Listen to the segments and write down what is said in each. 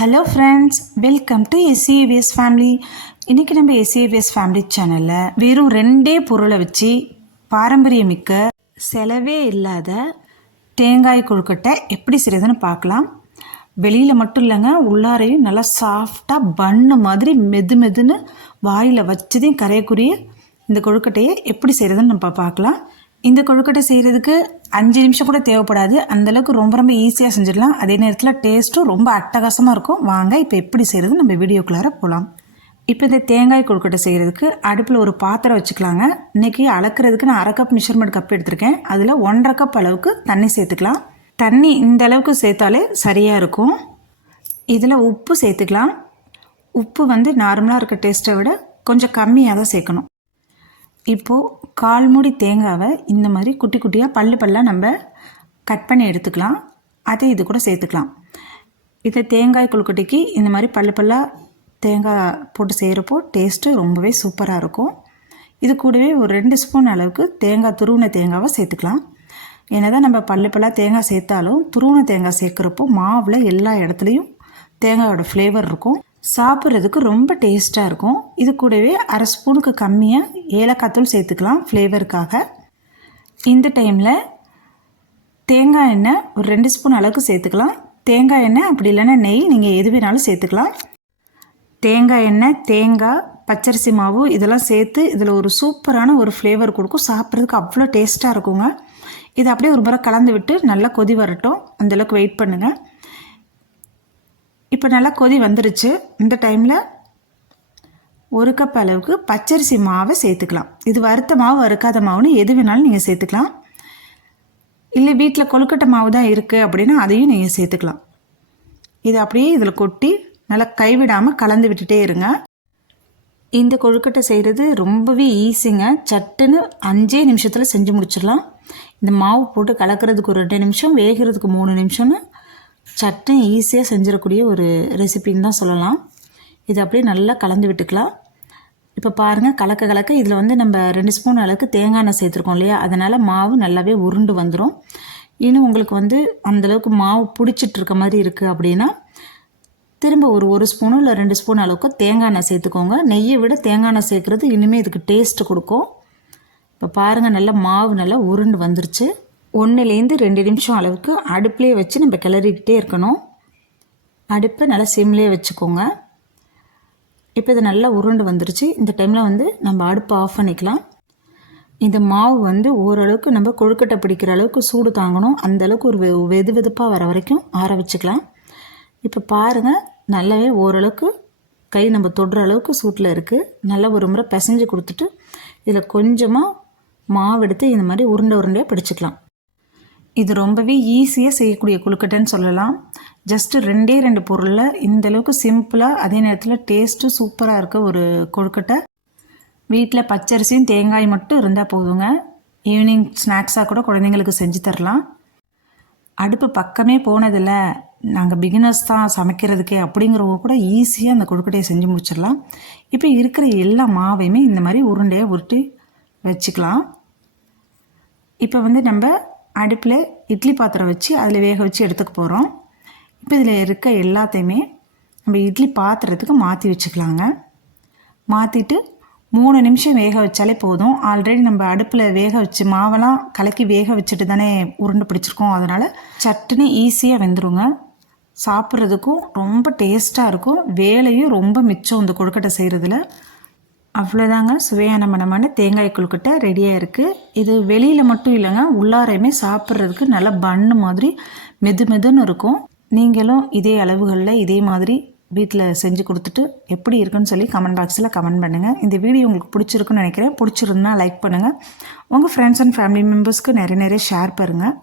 Hello friends welcome to SAVS family இன்றைக்கி நம்ம எஸ்ஏவிஎஸ் family சேனலில் வெறும் ரெண்டே பொருளை வச்சு பாரம்பரியமிக்க செலவே இல்லாத தேங்காய் கொழுக்கட்டை எப்படி செய்கிறதுன்னு பார்க்கலாம். வெளியில் மட்டும் இல்லைங்க உள்ளாரையும் நல்லா சாஃப்டாக பண்ணு மாதிரி மெது மெதுன்னு வாயில் வச்சதையும் கரையக்குரிய இந்த கொழுக்கட்டையை எப்படி செய்கிறதுன்னு நம்ம பார்க்கலாம். இந்த கொழுக்கட்டை செய்கிறதுக்கு அஞ்சு நிமிஷம் கூட தேவைப்படாது. அந்தளவுக்கு ரொம்ப ரொம்ப ஈஸியாக செஞ்சிடலாம். அதே நேரத்தில் டேஸ்ட்டும் ரொம்ப அட்டகாசமாக இருக்கும். வாங்க இப்போ எப்படி செய்கிறது நம்ம வீடியோக்குள்ளார போகலாம் இப்போ இந்த தேங்காய் கொழுக்கட்டை செய்கிறதுக்கு அடுப்பில் ஒரு பாத்திரம் வச்சுக்கலாங்க. இன்றைக்கி அளக்கிறதுக்கு நான் அரை கப் மெஷர்மெண்ட் கப் எடுத்திருக்கேன். அதில் ஒன்றரை கப் அளவுக்கு தண்ணி சேர்த்துக்கலாம். தண்ணி இந்த அளவுக்கு சேர்த்தாலே சரியாக இருக்கும். இதில் உப்பு சேர்த்துக்கலாம். உப்பு வந்து நார்மலாக இருக்க டேஸ்ட்டை விட கொஞ்சம் கம்மியாக தான் சேர்க்கணும். இப்போது கால் மூடி தேங்காவை இந்த மாதிரி குட்டி குட்டியாக பல்லு பல்லாக நம்ம கட் பண்ணி எடுத்துக்கலாம். அதை இது கூட சேர்த்துக்கலாம். இதை தேங்காய் கொழுக்கட்டைக்கு இந்த மாதிரி பல்லு பல்லாக தேங்காய் போட்டு செய்கிறப்போ டேஸ்ட்டு ரொம்பவே சூப்பராக இருக்கும். இது கூடவே ஒரு ரெண்டு ஸ்பூன் அளவுக்கு தேங்காய் துருவின தேங்காவை சேர்த்துக்கலாம். என்னதான் நம்ம பல்லு பல்லாக தேங்காய் சேர்த்தாலும் துருவின தேங்காய் சேர்க்குறப்போ மாவில் எல்லா இடத்துலையும் தேங்காயோட ஃப்ளேவர் இருக்கும். சாப்பிட்றதுக்கு ரொம்ப டேஸ்ட்டாக இருக்கும். இது கூடவே அரை ஸ்பூனுக்கு கம்மியாக ஏலக்காய் தூள் சேர்த்துக்கலாம் ஃப்ளேவருக்காக. இந்த டைமில் தேங்காய் எண்ணெய் ஒரு ரெண்டு ஸ்பூன் அளவுக்கு சேர்த்துக்கலாம். தேங்காய் எண்ணெய் அப்படி இல்லைன்னா நெய் நீங்கள் எது வேணாலும் சேர்த்துக்கலாம். தேங்காய் எண்ணெய் தேங்காய் பச்சரிசி மாவு இதெல்லாம் சேர்த்து இதில் ஒரு சூப்பரான ஒரு ஃப்ளேவர் கொடுக்கும். சாப்பிட்றதுக்கு அவ்வளோ டேஸ்ட்டாக இருக்குங்க. இதை அப்படியே ஒரு முறை கலந்து விட்டு நல்லா கொதி வரட்டும். அந்தளவுக்கு வெயிட் பண்ணுங்கள் இப்போ நல்லா கொதி வந்துருச்சு. இந்த டைமில் ஒரு கப் அளவுக்கு பச்சரிசி மாவை சேர்த்துக்கலாம். இது வறுத்த மாவு வறுக்காத மாவுன்னு எது வேணாலும் நீங்கள் சேர்த்துக்கலாம். இல்லை வீட்டில் கொழுக்கட்டை மாவு தான் இருக்குது அப்படின்னா அதையும் நீங்கள் சேர்த்துக்கலாம். இது அப்படியே இதில் கொட்டி நல்லா கைவிடாமல் கலந்து விட்டுட்டே இருங்க. இந்த கொழுக்கட்டை செய்கிறது ரொம்பவே ஈஸிங்க. சட்டுன்னு அஞ்சே நிமிஷத்தில் செஞ்சு முடிச்சிடலாம். இந்த மாவு போட்டு கலக்கிறதுக்கு ஒரு ரெண்டு நிமிஷம் வேகிறதுக்கு மூணு நிமிஷம்னு சட்னி ஈஸியாக செஞ்சிடக்கூடிய ஒரு ரெசிபின்னு தான் சொல்லலாம். இது அப்படியே நல்லா கலந்து விட்டுக்கலாம். இப்போ பாருங்கள் கலக்க கலக்க இதில் வந்து நம்ம ரெண்டு ஸ்பூன் அளவுக்கு தேங்காய் எண்ணெய் சேர்த்துருக்கோம் இல்லையா? அதனால் மாவு நல்லாவே உருண்டு வந்துடும் இன்னும் உங்களுக்கு வந்து அந்தளவுக்கு மாவு பிடிச்சிட்டு இருக்க மாதிரி இருக்குது அப்படின்னா திரும்ப ஒரு ஒரு ஸ்பூனு இல்லை ரெண்டு ஸ்பூன் அளவுக்கு தேங்காய் எண்ணெய் சேர்த்துக்கோங்க. நெய்யை விட தேங்காய் எண்ணெய் சேர்க்குறது இனிமேல் இதுக்கு டேஸ்ட்டு கொடுக்கும். இப்போ பாருங்கள் நல்லா மாவு நல்லா உருண்டு வந்துருச்சு. ஒன்றுலேருந்து ரெண்டு நிமிஷம் அளவுக்கு அடுப்புலேயே வச்சு நம்ம கிளறிக்கிட்டே இருக்கணும். அடுப்பை நல்லா சிம்லேயே வச்சுக்கோங்க. இப்போ இது நல்லா உருண்டு வந்துருச்சு. இந்த டைமில் வந்து நம்ம அடுப்பை ஆஃப் பண்ணிக்கலாம். இந்த மாவு வந்து ஓரளவுக்கு நம்ம கொழுக்கட்டை பிடிக்கிற அளவுக்கு சூடு தாங்கணும். அந்தளவுக்கு ஒரு வெது வெதுப்பாக வர வரைக்கும் ஆற வச்சுக்கலாம். இப்போ பாருங்கள் நல்லாவே ஓரளவுக்கு கை நம்ம தொடுற அளவுக்கு சூட்டில் இருக்குது நல்லா ஒரு முறை பிசைஞ்சு கொடுத்துட்டு இதில் கொஞ்சமாக மாவு எடுத்து இந்த மாதிரி உருண்டை உருண்டையாக பிடிச்சிக்கலாம். இது ரொம்பவே ஈஸியாக செய்யக்கூடிய கொழுக்கட்டைன்னு சொல்லலாம். ஜஸ்ட்டு ரெண்டே ரெண்டு பொருளில் இந்தளவுக்கு சிம்பிளாக அதே நேரத்தில் டேஸ்ட்டும் சூப்பராக இருக்க ஒரு கொழுக்கட்டை. வீட்டில் பச்சரிசியும் தேங்காய் மட்டும் இருந்தால் போதுங்க. ஈவினிங் ஸ்நாக்ஸாக கூட குழந்தைங்களுக்கு செஞ்சு தரலாம். அடுப்பு பக்கமே போனதில்ல. நாங்கள் பிகினர்ஸ் தான் சமைக்கிறதுக்கே அப்படிங்கிறவங்க கூட ஈஸியாக அந்த கொழுக்கட்டையை செஞ்சு முடிச்சிடலாம். இப்போ இருக்கிற எல்லா மாவையுமே இந்த மாதிரி உருண்டையாக உருட்டி வச்சுக்கலாம். இப்போ வந்து நம்ம அடுப்பில் இட்லி பாத்திரம் வச்சு அதில் வேக வச்சு எடுத்துக்க போகிறோம் இப்போ இதில் இருக்க எல்லாத்தையுமே நம்ம இட்லி பாத்திரத்துக்கு மாற்றி வச்சுக்கலாங்க. மாற்றிட்டு மூணு நிமிஷம் வேக வச்சாலே போதும். ஆல்ரெடி நம்ம அடுப்பில் வேக வச்சு மாவெல்லாம் கலக்கி வேக வச்சுட்டு தானே உருண்டை பிடிச்சிருக்கோம். அதனால் சட்டுன்னு ஈஸியாக வெந்துருங்க. சாப்பிட்றதுக்கும் ரொம்ப டேஸ்ட்டாக இருக்கும். வேலையும் ரொம்ப மிச்சம் இந்த கொழுக்கட்டை செய்கிறதுல அவ்வளோதாங்க சுவையான மனமான தேங்காய் கொழுக்கட்டை ரெடியாக இருக்குது இது வெளியில் மட்டும் இல்லைங்க உள்ளாரையுமே சாப்பிட்றதுக்கு நல்லா பண்ணு மாதிரி மெது மெதுன்னு இருக்கும். நீங்களும் இதே அளவுகளில் இதே மாதிரி வீட்டில் செஞ்சு கொடுத்துட்டு எப்படி இருக்குன்னு சொல்லி கமெண்ட் பாக்ஸில் கமெண்ட் பண்ணுங்கள் இந்த வீடியோ உங்களுக்கு பிடிச்சிருக்குன்னு நினைக்கிறேன். பிடிச்சிருந்தா லைக் பண்ணுங்கள் உங்கள் ஃப்ரெண்ட்ஸ் அண்ட் ஃபேமிலி மெம்பர்ஸ்க்கு நிறைய நிறைய ஷேர் பண்ணுங்கள்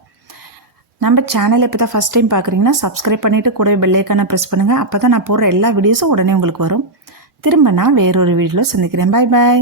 நம்ம சேனல் இப்போ தான் ஃபஸ்ட் டைம் பார்க்குறீங்கன்னா சப்ஸ்கிரைப் பண்ணிவிட்டு கூட பெல்லைக்கான ப்ரெஸ் பண்ணுங்கள் அப்போ தான் நான் போடுற எல்லா வீடியோஸும் உடனே உங்களுக்கு வரும். திரும்ப நான் வேறொரு வீடியோவில் சந்திக்கிறேன். பாய் பாய்